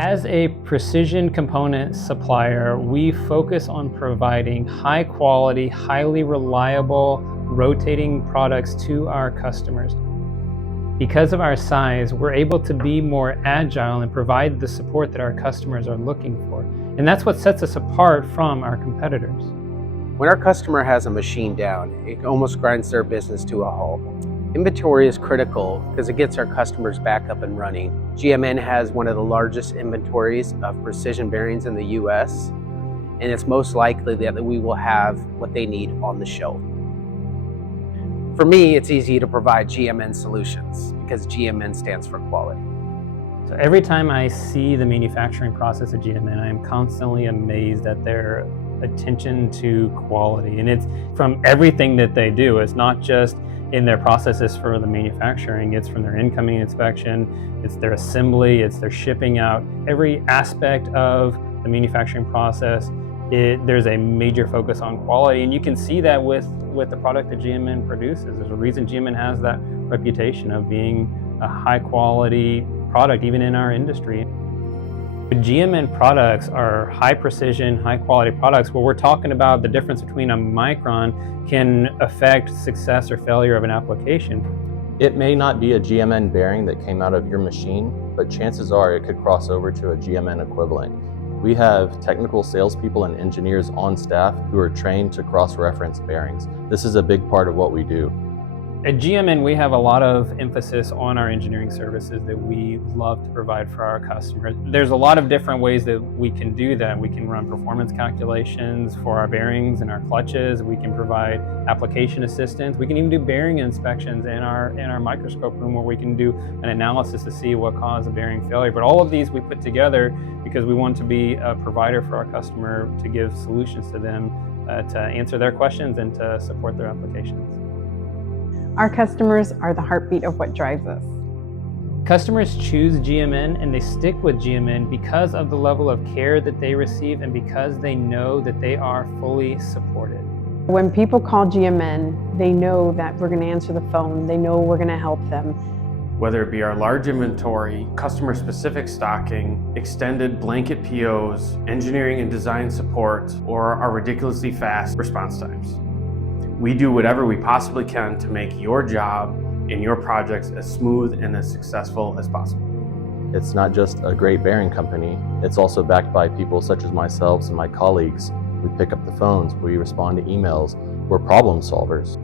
As a precision component supplier, we focus on providing high quality, highly reliable, rotating products to our customers. Because of our size, we're able to be more agile and provide the support that our customers are looking for. And that's what sets us apart from our competitors. When our customer has a machine down, it almost grinds their business to a halt. Inventory is critical because it gets our customers back up and running. GMN has one of the largest inventories of precision bearings in the US, and it's most likely that we will have what they need on the shelf. For me, it's easy to provide GMN solutions because GMN stands for quality. So every time I see the manufacturing process at GMN, I am constantly amazed at their attention to quality. And it's from everything that they do. It's not just in their processes for the manufacturing, it's from their incoming inspection, it's their assembly, it's their shipping out. Every aspect of the manufacturing process, there's a major focus on quality, and you can see that with the product that GMN produces. There's a reason GMN has that reputation of being a high quality product, even in our industry. GMN products are high precision, high quality products where we're talking about the difference between a micron can affect success or failure of an application. It may not be a GMN bearing that came out of your machine, but chances are it could cross over to a GMN equivalent. We have technical salespeople and engineers on staff who are trained to cross-reference bearings. This is a big part of what we do. At GMN, we have a lot of emphasis on our engineering services that we love to provide for our customers. There's a lot of different ways that we can do that. We can run performance calculations for our bearings and our clutches. We can provide application assistance. We can even do bearing inspections in our microscope room where we can do an analysis to see what caused a bearing failure. But all of these we put together because we want to be a provider for our customer to give solutions to them to answer their questions and to support their applications. Our customers are the heartbeat of what drives us. Customers choose GMN and they stick with GMN because of the level of care that they receive and because they know that they are fully supported. When people call GMN, they know that we're going to answer the phone. They know we're going to help them. Whether it be our large inventory, customer-specific stocking, extended blanket POs, engineering and design support, or our ridiculously fast response times. We do whatever we possibly can to make your job and your projects as smooth and as successful as possible. It's not just a great bearing company, it's also backed by people such as myself and my colleagues. We pick up the phones, we respond to emails, we're problem solvers.